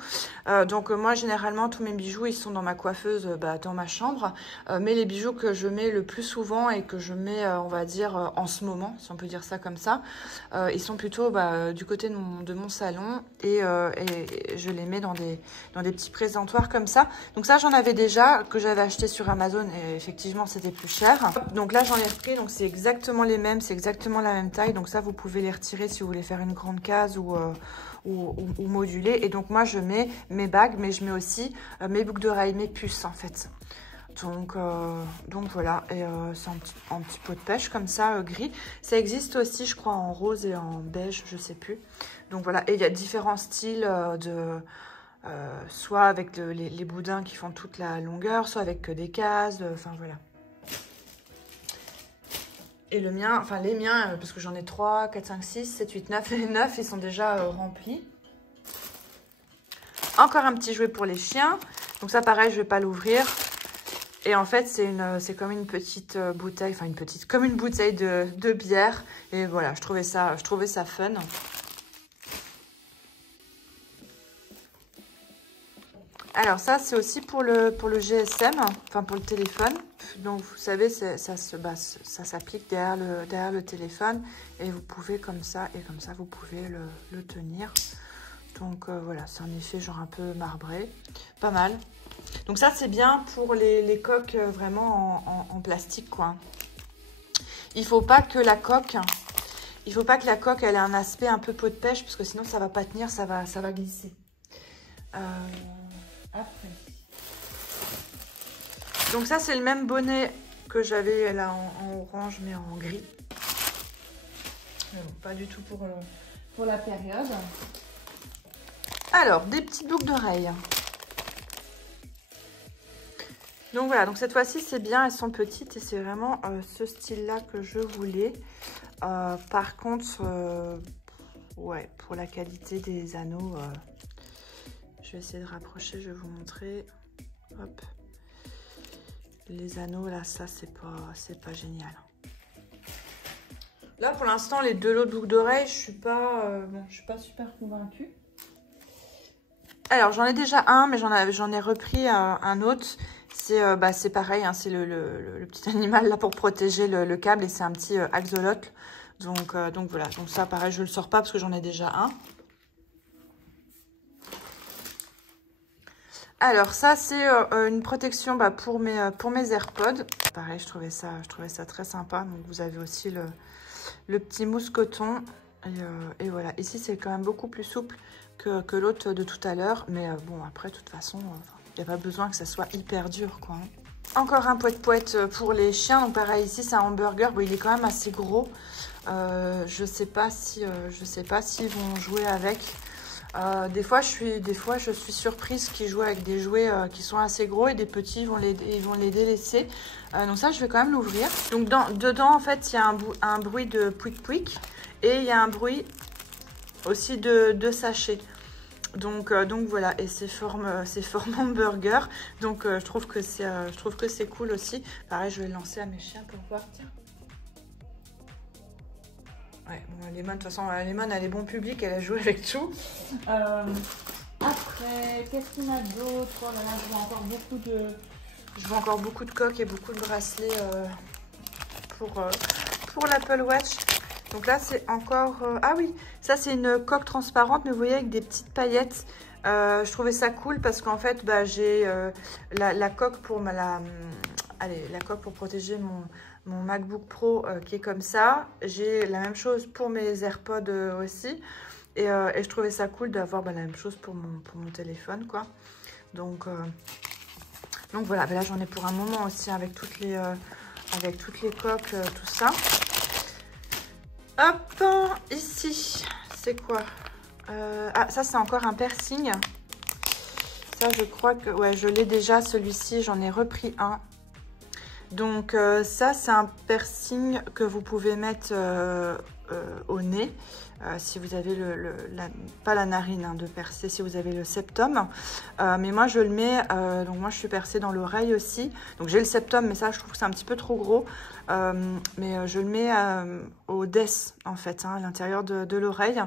Donc moi, généralement, tous mes bijoux, ils sont dans ma coiffeuse, dans ma chambre. Mais les bijoux que je mets le plus souvent et que je mets, on va dire, en ce moment, si on peut dire ça comme ça, ils sont plutôt du côté de mon salon et je les mets dans des petits présentoirs comme ça. Donc ça, j'en avais déjà, que j'avais acheté sur Amazon et effectivement, c'était plus cher. Donc là, j'en ai repris. Donc c'est exactement les mêmes. C'est exactement la même taille. Donc ça, vous pouvez les retirer si vous voulez faire une grande case ou moduler. Et donc moi, je mets mes bagues, mais je mets aussi mes boucles d'oreilles, mes puces en fait. Donc voilà. Et c'est un petit pot de pêche comme ça, gris. Ça existe aussi, je crois, en rose et en beige, je sais plus. Donc voilà. Et il y a différents styles soit avec les boudins qui font toute la longueur, soit avec que des cases, enfin voilà. Et le mien, enfin les miens, parce que j'en ai 3, 4, 5, 6, 7, 8, 9, les 9, ils sont déjà remplis. Encore un petit jouet pour les chiens. Donc ça pareil, je vais pas l'ouvrir. Et en fait, c'est comme une petite bouteille, enfin comme une bouteille de bière. Et voilà, je trouvais ça fun. Alors ça, c'est aussi pour le GSM, enfin pour le téléphone. Donc vous savez, ça s'applique derrière le téléphone et vous pouvez comme ça vous pouvez le tenir. Donc voilà, c'est un effet genre un peu marbré, pas mal. Donc ça, c'est bien pour les coques vraiment en plastique, quoi. Il faut pas que la coque elle ait un aspect un peu peau de pêche parce que sinon ça va pas tenir, ça va glisser. Après. Donc ça, c'est le même bonnet que j'avais là en orange mais en gris. Mais bon, pas du tout pour la période. Alors, des petites boucles d'oreilles. Donc voilà, donc cette fois-ci, c'est bien, elles sont petites et c'est vraiment ce style-là que je voulais. Par contre, ouais, pour la qualité des anneaux... je vais essayer de rapprocher, je vais vous montrer. Hop. Les anneaux, là, ça, c'est pas génial. Là, pour l'instant, les deux lots de boucles d'oreilles, je suis pas super convaincue. Alors, j'en ai déjà un, mais j'en ai repris un autre. C'est pareil, hein, c'est le petit animal là pour protéger le câble et c'est un petit axolot. Donc voilà, donc ça, pareil, je le sors pas parce que j'en ai déjà un. Alors ça, c'est une protection pour mes AirPods. Pareil, je trouvais ça très sympa. Donc vous avez aussi le petit mousse coton. Et voilà, ici c'est quand même beaucoup plus souple que l'autre de tout à l'heure. Mais bon, après, de toute façon, il n'y a pas besoin que ça soit hyper dur, quoi. Encore un poète-poète pour les chiens. Donc pareil, ici c'est un hamburger. Bon, il est quand même assez gros. Je sais pas s'ils vont jouer avec. Des fois, je suis surprise qu'ils jouent avec des jouets qui sont assez gros et des petits, ils vont les délaisser. Donc ça, je vais quand même l'ouvrir. Donc dedans, en fait, il y a un bruit de pouic-pouic et il y a un bruit aussi de sachet. Donc voilà, et c'est forme hamburger. Donc je trouve que c'est cool aussi. Pareil, je vais le lancer à mes chiens pour voir. Tiens. Ouais, bon, Lemon, de toute façon, Lemon, elle est bon public, elle a joué avec tout. Après, qu'est-ce qu'on a d'autre? Oh là là, je vois encore beaucoup de coques et beaucoup de bracelets pour l'Apple Watch. Donc là, c'est encore... ah oui, ça, c'est une coque transparente, mais vous voyez, avec des petites paillettes. Je trouvais ça cool parce qu'en fait, j'ai la coque pour la coque pour protéger mon MacBook Pro qui est comme ça. J'ai la même chose pour mes AirPods aussi. Et je trouvais ça cool d'avoir la même chose pour mon téléphone, quoi. Donc voilà, là j'en ai pour un moment aussi avec toutes les coques, tout ça. Hop, ici, c'est quoi? Ah, ça c'est encore un piercing. Ça je crois que, ouais, je l'ai déjà, celui-ci, j'en ai repris un. Donc ça c'est un piercing que vous pouvez mettre au nez. Si vous avez pas la narine hein, de percer, si vous avez le septum. Mais moi je le mets, donc moi je suis percée dans l'oreille aussi. Donc j'ai le septum, mais ça je trouve que c'est un petit peu trop gros. Mais je le mets au des en fait, hein, à l'intérieur de l'oreille.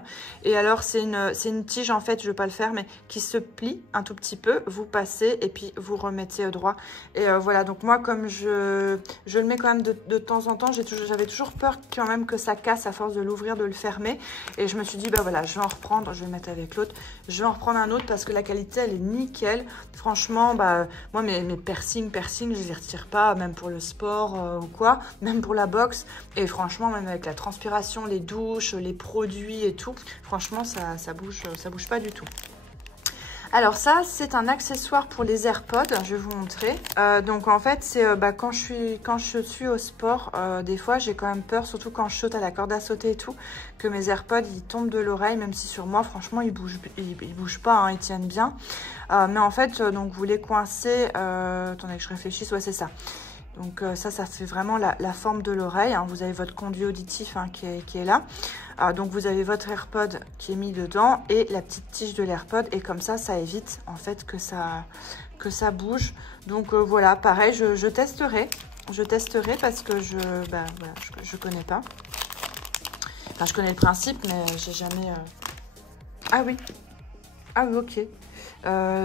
Et alors c'est une tige en fait, je ne vais pas le faire, mais qui se plie un tout petit peu. Vous passez et puis vous remettez droit. Et voilà, donc moi comme je le mets quand même de temps en temps, j'avais toujours peur quand même que ça casse à force de l'ouvrir, de le fermer. Et je me suis dit, bah voilà, je vais en reprendre, je vais le mettre avec l'autre. Je vais en reprendre un autre parce que la qualité, elle est nickel. Franchement, bah, moi, mes piercings, je les retire pas, même pour le sport ou quoi, même pour la boxe. Et franchement, même avec la transpiration, les douches, les produits et tout, franchement, ça bouge pas du tout. Alors ça, c'est un accessoire pour les AirPods, je vais vous montrer. Donc en fait, c'est quand je suis au sport, des fois j'ai quand même peur, surtout quand je saute à la corde à sauter et tout, que mes AirPods ils tombent de l'oreille, même si sur moi, franchement, ils bougent pas, hein, ils tiennent bien. Mais en fait, donc vous les coincez, attendez que je réfléchisse, ouais c'est ça. Donc ça fait vraiment la forme de l'oreille. Hein. Vous avez votre conduit auditif hein, qui est là. Donc vous avez votre AirPod qui est mis dedans et la petite tige de l'AirPod. Et comme ça évite en fait que ça bouge. Donc voilà, pareil, je testerai. Je testerai parce que je connais pas. Enfin, je connais le principe, mais j'ai jamais... Ah oui, ok.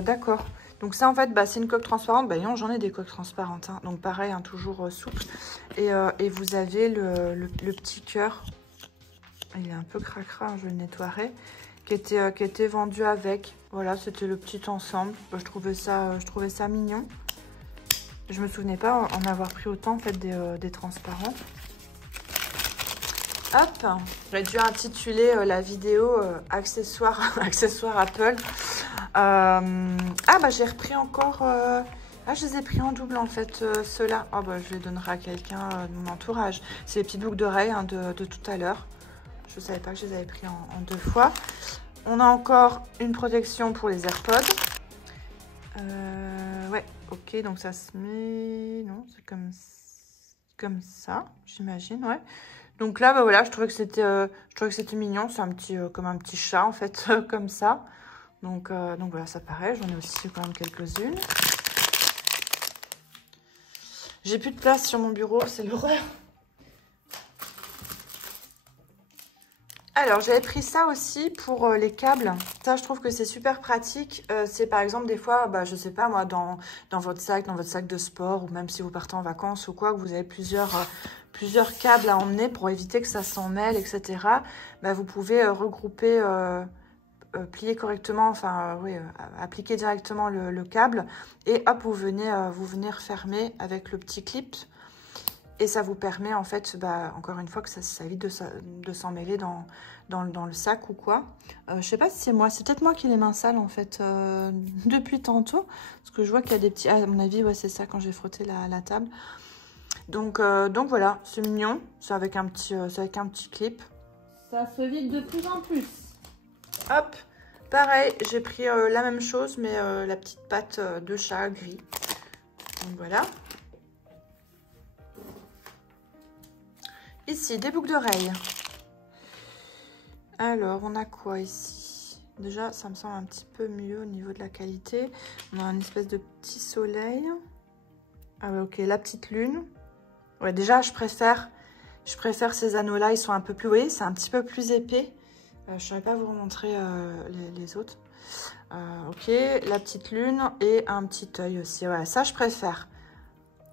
D'accord. Donc ça en fait c'est une coque transparente, non j'en ai des coques transparentes, hein. Donc pareil, hein, toujours souple. Et vous avez le petit cœur, il est un peu cracra, hein, je le nettoierai, qui était vendu avec. Voilà, c'était le petit ensemble. Je trouvais ça mignon. Je me souvenais pas en avoir pris autant en fait des transparents. Hop, j'aurais dû intituler la vidéo accessoires Apple. J'ai repris encore... je les ai pris en double en fait, ceux-là. Je les donnerai à quelqu'un de mon entourage. C'est les petites boucles d'oreilles hein, de tout à l'heure. Je ne savais pas que je les avais pris en 2 fois. On a encore une protection pour les AirPods. Ouais, ok, donc ça se met... Non, c'est comme ça, j'imagine, ouais. Donc là, voilà, je trouvais que c'était mignon. C'est comme un petit chat, en fait, comme ça. Donc voilà, ça paraît. J'en ai aussi quand même quelques-unes. J'ai plus de place sur mon bureau, c'est l'horreur. Alors, j'avais pris ça aussi pour les câbles. Ça, je trouve que c'est super pratique. C'est par exemple des fois, je sais pas moi, dans votre sac de sport, ou même si vous partez en vacances ou quoi, que vous avez plusieurs câbles à emmener pour éviter que ça s'en mêle, etc. Vous pouvez regrouper, plier correctement, appliquer directement le câble. Et hop, vous venez refermer avec le petit clip. Et ça vous permet, en fait, encore une fois, que ça évite de s'en mêler dans le sac ou quoi. Je sais pas si c'est moi. C'est peut-être moi qui ai les mains sales, en fait, depuis tantôt. Parce que je vois qu'il y a des petits... À mon avis, ouais, c'est ça, quand j'ai frotté la table. Donc voilà, c'est mignon. C'est avec un petit clip. Ça se vide de plus en plus. Hop, pareil, j'ai pris la même chose, mais la petite patte de chat gris. Donc voilà. Ici, des boucles d'oreilles. Alors, on a quoi ici? Déjà, ça me semble un petit peu mieux au niveau de la qualité. On a une espèce de petit soleil. Ah ouais, ok, la petite lune. Ouais, déjà, je préfère ces anneaux-là. Ils sont un peu plus... Vous voyez, c'est un petit peu plus épais. Je ne saurais pas vous remontrer les autres. Ok, la petite lune et un petit œil aussi. Voilà, ça, je préfère.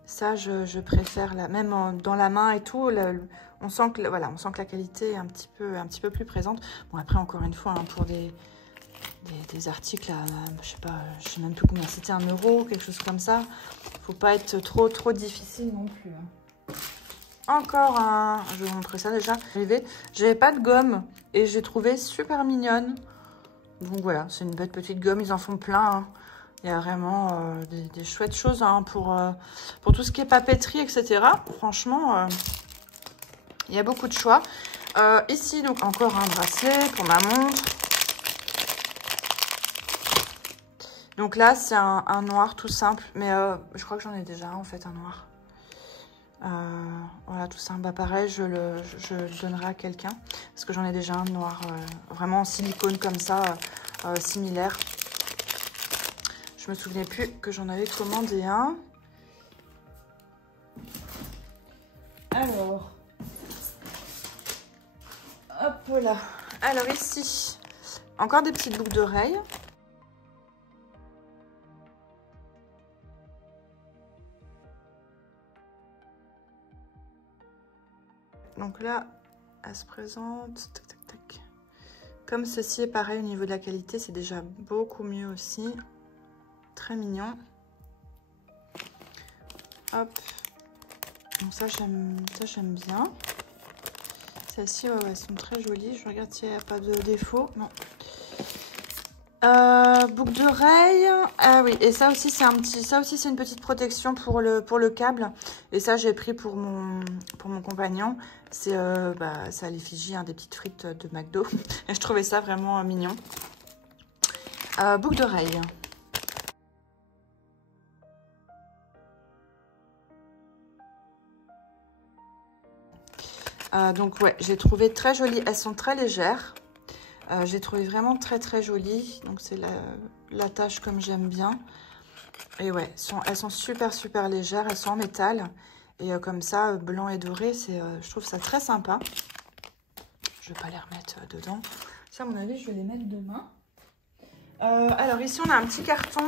Ça, je préfère, même dans la main et tout, on sent que la qualité est un petit peu plus présente. Bon, après, encore une fois, hein, pour des articles, je sais même plus combien c'était, 1 €, quelque chose comme ça. Faut pas être trop difficile non plus. Hein. encore un... Je vais vous montrer ça déjà. J'avais pas de gomme et j'ai trouvé super mignonne. Donc voilà, c'est une belle petite gomme. Ils en font plein. Hein. Il y a vraiment des chouettes choses hein, pour tout ce qui est papeterie, etc. Franchement, il y a beaucoup de choix. Ici, donc encore un bracelet pour ma montre. Donc là, c'est un noir tout simple. Mais je crois que j'en ai déjà en fait, un noir. Voilà, tout ça. Bah, pareil, je le donnerai à quelqu'un. Parce que j'en ai déjà un noir vraiment en silicone comme ça, similaire. Je me souvenais plus que j'en avais commandé un. Alors, hop là. Alors ici, encore des petites boucles d'oreilles. Donc là, elle se présente. Tac, tac, tac. Comme ceci est pareil au niveau de la qualité, c'est déjà beaucoup mieux aussi. Très mignon. Hop. Donc ça j'aime bien. Celles-ci, ouais, elles sont très jolies. Je regarde s'il n'y a pas de défaut. Non. Boucle d'oreille. Ah oui, et ça aussi c'est une petite protection pour le câble. Et ça j'ai pris pour mon compagnon. C'est à l'effigie hein, des petites frites de McDo. Et je trouvais ça vraiment mignon. Boucle d'oreille. Donc ouais, j'ai trouvé très jolies. Elles sont très légères. J'ai trouvé vraiment très très jolies. Donc c'est l'attache comme j'aime bien. Et ouais, elles sont super super légères. Elles sont en métal. Et comme ça, blanc et doré, je trouve ça très sympa. Je vais pas les remettre dedans. Ça, à mon avis, je vais les mettre demain. Alors ici, on a un petit carton.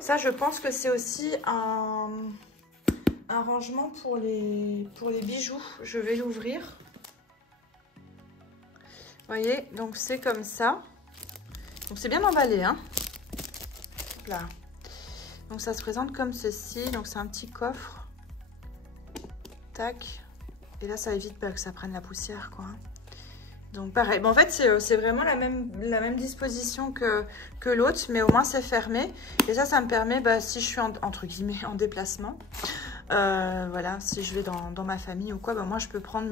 Ça, je pense que c'est aussi un rangement pour les bijoux. Je vais l'ouvrir. Vous voyez, donc c'est comme ça. Donc c'est bien emballé, hein. Là. Donc ça se présente comme ceci. Donc c'est un petit coffre. Tac. Et là, ça évite que ça prenne la poussière, quoi. Donc pareil. Bon, en fait, c'est vraiment la même disposition que l'autre, mais au moins c'est fermé. Et ça me permet, si je suis entre guillemets en déplacement, voilà, si je vais dans ma famille ou quoi, moi je peux prendre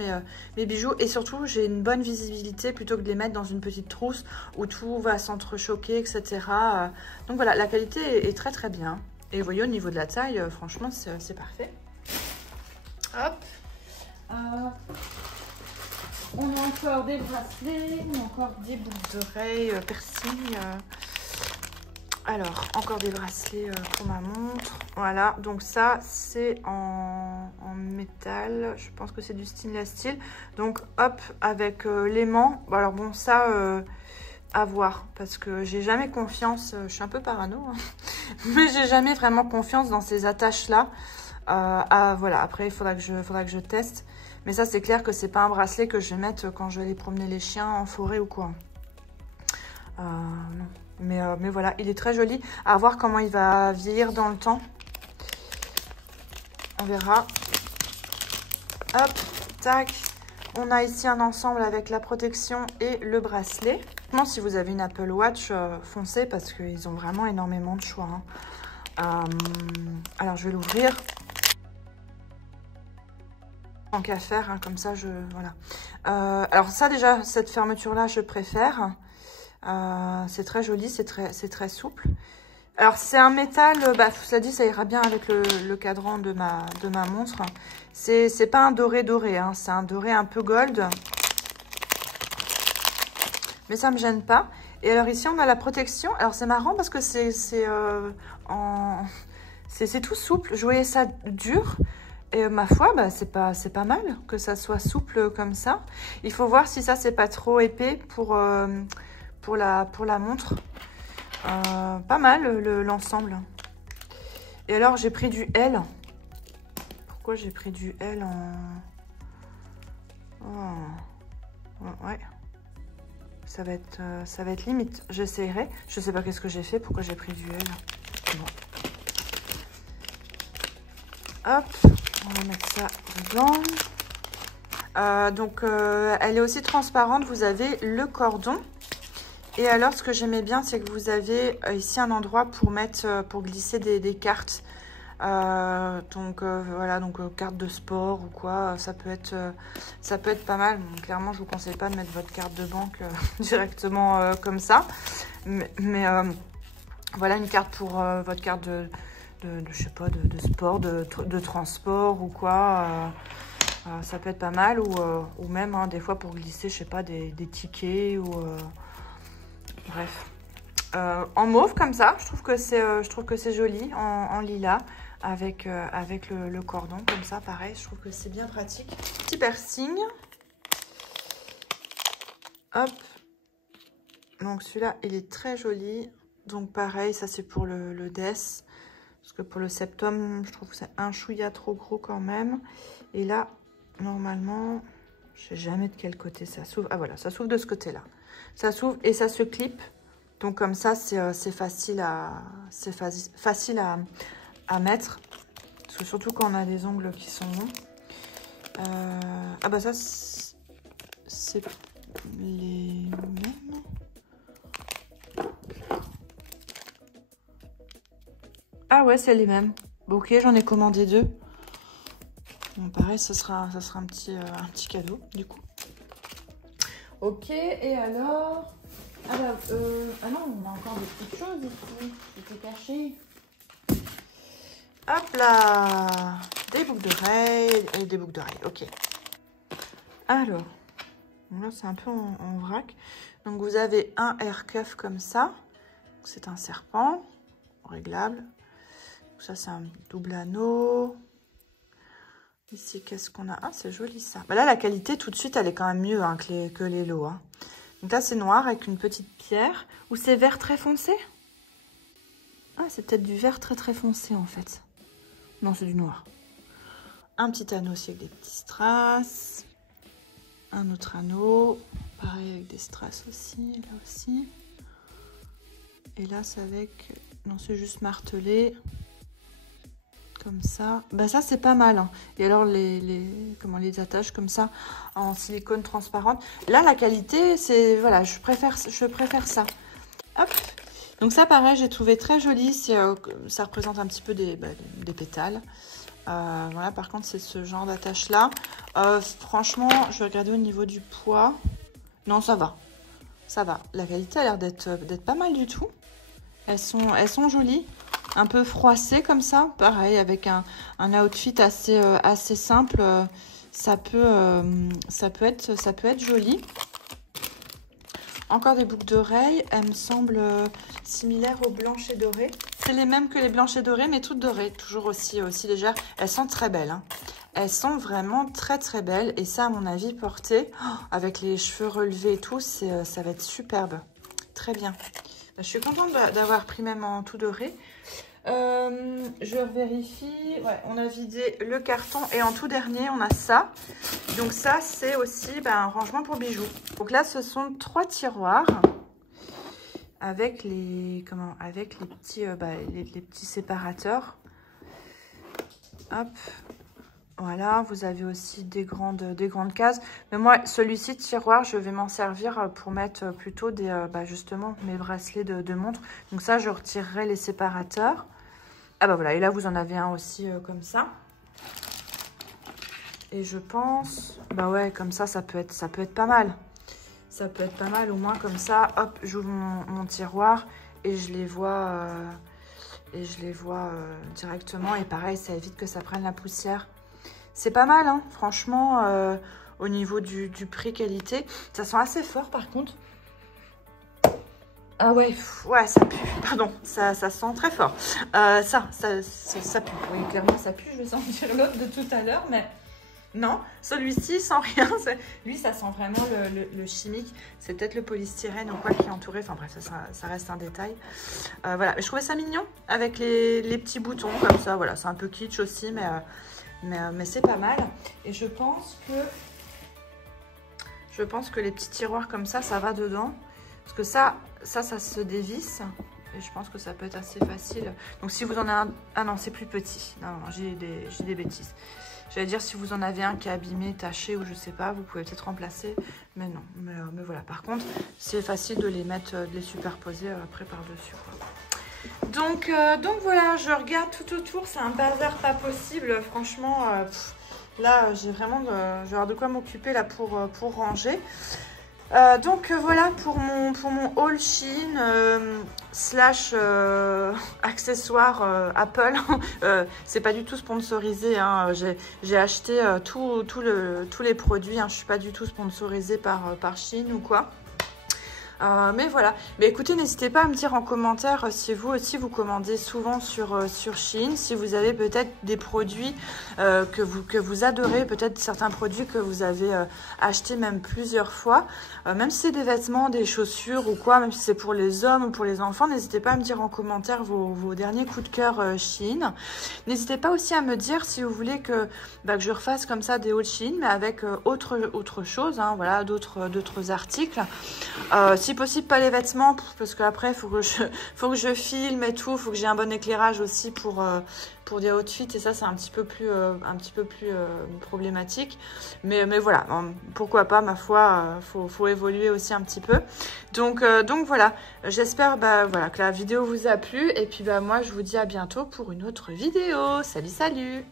mes bijoux. Et surtout, j'ai une bonne visibilité plutôt que de les mettre dans une petite trousse où tout va s'entrechoquer, etc. Donc voilà, la qualité est très très bien. Et vous voyez, au niveau de la taille, franchement, c'est parfait. Hop. On a encore des bracelets, on a encore des boucles d'oreilles, piercing. Alors, encore des bracelets pour ma montre. Voilà, donc ça, c'est en métal. Je pense que c'est du stainless steel. Donc, hop, avec l'aimant. Bon, alors bon, ça, à voir. Parce que j'ai jamais confiance. Je suis un peu parano. Hein, mais j'ai jamais vraiment confiance dans ces attaches-là. Voilà, après, il faudra que je teste. Mais ça, c'est clair que c'est pas un bracelet que je vais mettre quand je vais aller promener les chiens en forêt ou quoi. Non. Mais voilà, il est très joli. À voir comment il va vieillir dans le temps. On verra. Hop, tac. On a ici un ensemble avec la protection et le bracelet. Si vous avez une Apple Watch, foncez parce qu'ils ont vraiment énormément de choix. Hein. Alors, je vais l'ouvrir. Tant qu'à faire, hein, comme ça, voilà. Alors ça, déjà, cette fermeture-là, je préfère. C'est très joli, c'est très souple. Alors, c'est un métal, cela dit, ça ira bien avec le cadran de ma montre. C'est pas un doré, hein, c'est un doré un peu gold. Mais ça me gêne pas. Et alors, ici, on a la protection. Alors, c'est marrant parce que c'est tout souple. Je voyais ça dur. Et ma foi, c'est pas mal que ça soit souple comme ça. Il faut voir si ça, c'est pas trop épais pour la montre. Pas mal l'ensemble. Et alors, j'ai pris du L. Pourquoi j'ai pris du L ouais. Ça va être limite. J'essaierai. Je sais pas qu'est-ce que j'ai fait. Pourquoi j'ai pris du L. Bon. Hop. On va mettre ça dedans. Donc, elle est aussi transparente. Vous avez le cordon. Et alors, ce que j'aimais bien, c'est que vous avez ici un endroit pour mettre, pour glisser des cartes. Donc voilà, donc carte de sport ou quoi, ça peut être pas mal. Bon, clairement, je vous conseille pas de mettre votre carte de banque directement comme ça. Mais voilà, une carte pour votre carte je sais pas, de sport, de transport ou quoi. Ça peut être pas mal. Ou même des fois pour glisser, je sais pas, des tickets ou... bref. En mauve comme ça, je trouve que c'est joli, en lilas, avec le cordon comme ça, pareil, je trouve que c'est bien pratique. Petit piercing. Hop. Donc celui-là, il est très joli. Donc pareil, ça c'est pour le Death. Parce que pour le septum, je trouve que c'est un chouïa trop gros quand même. Et là, normalement, je sais jamais de quel côté ça s'ouvre. Ah voilà, ça s'ouvre de ce côté-là. Ça s'ouvre et ça se clip. Donc comme ça, c'est facile à mettre. Parce que surtout quand on a des ongles qui sont longs. Ah bah ça, c'est les mêmes. Ah ouais, c'est les mêmes. Bon, ok, j'en ai commandé 2. Bon, pareil, ça sera un petit cadeau, du coup. Ok, et alors... Ah bah, ah non, on a encore des petites choses ici. C'était caché. Hop là, des boucles d'oreilles et des boucles d'oreilles, ok. Alors, là c'est un peu en vrac. Donc vous avez un air cuff comme ça. C'est un serpent réglable. Donc ça c'est un double anneau. Ici qu'est-ce qu'on a? Ah c'est joli ça. Bah là la qualité tout de suite elle est quand même mieux hein, que les lots. Hein. Donc là c'est noir avec une petite pierre. Ou c'est vert très foncé? Ah c'est peut-être du vert très foncé en fait. Non, c'est du noir. Un petit anneau aussi avec des petits strass. Un autre anneau. Pareil avec des strass aussi. Là aussi. Et là, c'est avec... Non, c'est juste martelé. Comme ça. Bah ça, c'est pas mal. Hein. Et alors, les attaches comme ça en silicone transparente. Là, la qualité, c'est... Voilà, je préfère ça. Hop. Donc ça, pareil, j'ai trouvé très joli. Ça représente un petit peu des pétales. Voilà, par contre, c'est ce genre d'attache-là. Franchement, je vais regarder au niveau du poids. Non, ça va. Ça va. La qualité a l'air d'être pas mal du tout. Elles sont jolies. Un peu froissées comme ça. Pareil, avec un outfit assez simple. Ça peut être joli. Encore des boucles d'oreilles. Elles me semblent similaires aux blanches et dorées. C'est les mêmes que les blanches et dorées, mais toutes dorées. Toujours aussi légères. Elles sont très belles. Hein. Elles sont vraiment très belles. Et ça, à mon avis, porté, avec les cheveux relevés et tout, ça va être superbe. Très bien. Je suis contente d'avoir pris même en tout doré. Je vérifie. Ouais, on a vidé le carton. Et en tout dernier, on a ça. Donc ça, c'est aussi un rangement pour bijoux. Donc là, ce sont 3 tiroirs avec les petits séparateurs. Hop. Voilà, vous avez aussi des grandes cases. Mais moi, celui-ci, tiroir, je vais m'en servir pour mettre plutôt justement mes bracelets de montre. Donc ça, je retirerai les séparateurs. Ah bah voilà, et là, vous en avez un aussi comme ça. Et je pense, bah ouais, comme ça peut être pas mal. Ça peut être pas mal, au moins comme ça, hop, j'ouvre mon tiroir et je les vois, directement. Et pareil, ça évite que ça prenne la poussière. C'est pas mal, hein, franchement, au niveau du prix qualité. Ça sent assez fort, par contre. Ah ouais, ça pue, pardon, ça sent très fort. Ça pue, oui, clairement, ça pue. Je vais sentir l'autre de tout à l'heure, mais... Non, celui-ci sans rien. Lui, ça sent vraiment le chimique. C'est peut-être le polystyrène ou quoi qui est entouré. Enfin bref, ça reste un détail. Voilà, je trouvais ça mignon avec les petits boutons comme ça. Voilà, c'est un peu kitsch aussi, mais c'est pas mal. Et je pense que les petits tiroirs comme ça va dedans. Parce que ça se dévisse. Et je pense que ça peut être assez facile. Donc si vous en avez un... Ah non, c'est plus petit. Non, non, j'ai des bêtises. J'allais dire si vous en avez un qui est abîmé, taché ou je sais pas, vous pouvez peut-être remplacer. Mais non, mais voilà. Par contre, c'est facile de les mettre, de les superposer après par-dessus, quoi. Donc voilà, je regarde tout autour. C'est un bazar pas possible. Franchement, là, j'ai vraiment je vais avoir de quoi m'occuper là pour ranger. Voilà pour mon haul Shein slash accessoire Apple. C'est pas du tout sponsorisé, hein. J'ai acheté tous les produits, hein. Je suis pas du tout sponsorisée par Shein ou quoi. Mais voilà, mais écoutez, n'hésitez pas à me dire en commentaire si vous aussi vous commandez souvent sur Shein, si vous avez peut-être des produits que vous adorez, peut-être certains produits que vous avez achetés même plusieurs fois, même si c'est des vêtements, des chaussures ou quoi, même si c'est pour les hommes ou pour les enfants, n'hésitez pas à me dire en commentaire vos derniers coups de cœur Shein. N'hésitez pas aussi à me dire si vous voulez que je refasse comme ça des hauls Shein, mais avec autre chose, hein, voilà, d'autres articles. Si possible pas les vêtements parce qu'après faut que je filme et tout, faut que j'ai un bon éclairage aussi pour des outfits et ça c'est un petit peu plus problématique, mais voilà, pourquoi pas, ma foi, faut évoluer aussi un petit peu, donc voilà, j'espère voilà, que la vidéo vous a plu et puis moi je vous dis à bientôt pour une autre vidéo. Salut.